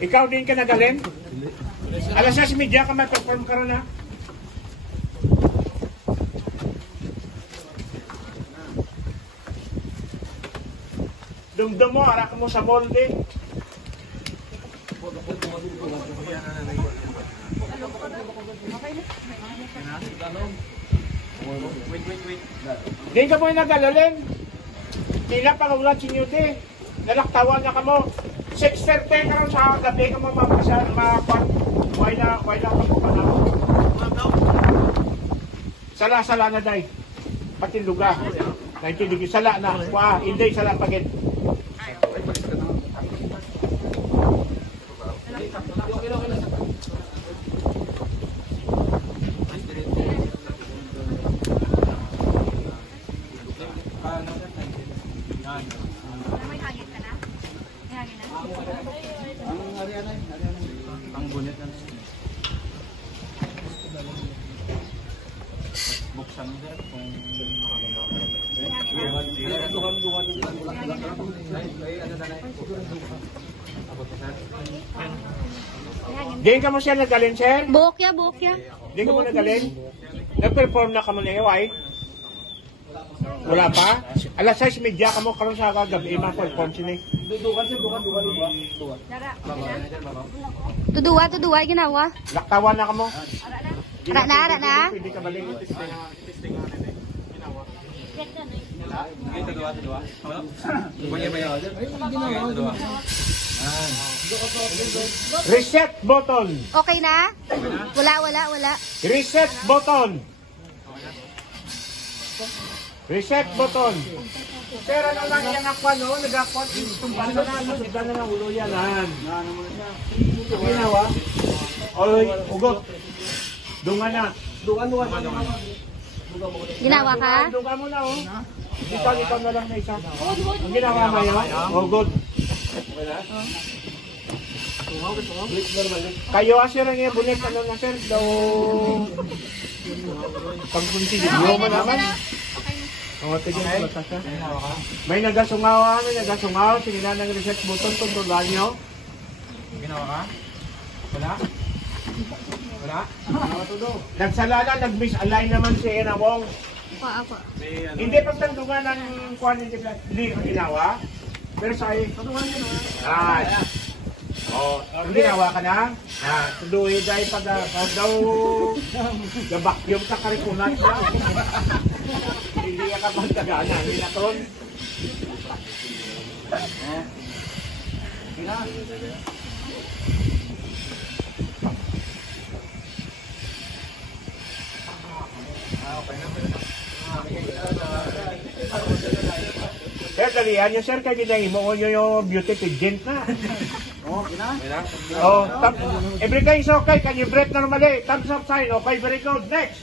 Ikaw din ka nagalin? Alas 6:30 ka mag-perform ka rin ha? Dumdum mo, arak mo sa molde. Wait. Di ka mo yung nagalalin. Tila pangulat sinyo di. Nalaktawan na ka mo. 6:30 ka rin sa gabi ka mo mapasal. Why na ka mo pa na. Sala na day. Pati lugar. Naintindig sala na. Hindi sala pagit. Ang bunit na buksan mo sir kung Diyan ka mo siya nagalin, sir? Bukya. Diyan ka mo nagalin? Nag-perform na ka mo na iway? Wala pa? Alas 6:30 ka mo karon sa kagabi, ma-perform sila. Tuduwa, ginawa. Laktawan na ka mo. Ara na. Pwede ka balik. Reset button. Okay na? Wala. Reset button. Reset button. Pero ano lang yan ako, no? Nag-akot yung tumbang na nasudan na ng ulo yan. Ginawa. Oy, ugot. Dungan na. Ginawa ka? Dungan mo na, oh. Ikaw na lang na isa. Ang ginawa mo yun? Ugot. Kayo asir ang yung bulit. Ano na, sir? Daw... Pagpunti. Hindi mo naman. May nagasungaw, sige na ng reset button, tuntulan nyo. ginawa ka? Wala? Nagsalala, nag-misalign naman si Enawong. Apa. Hindi pagtandungan ng quantity plus, hindi ang ginawa. Pero sa ay, tandungan nyo na. Ang ginawa ka na? Tuloy dahil pag daw gabakyong sa karikunan siya. Hindi ka pagtagana. Hindi na ton. Sir, dalihan nyo sir, kaya ginahimo mo nyo yung beauty pageant na. Everything is okay. Can you breathe normally? Thumbs up sign. Okay, very good. Next.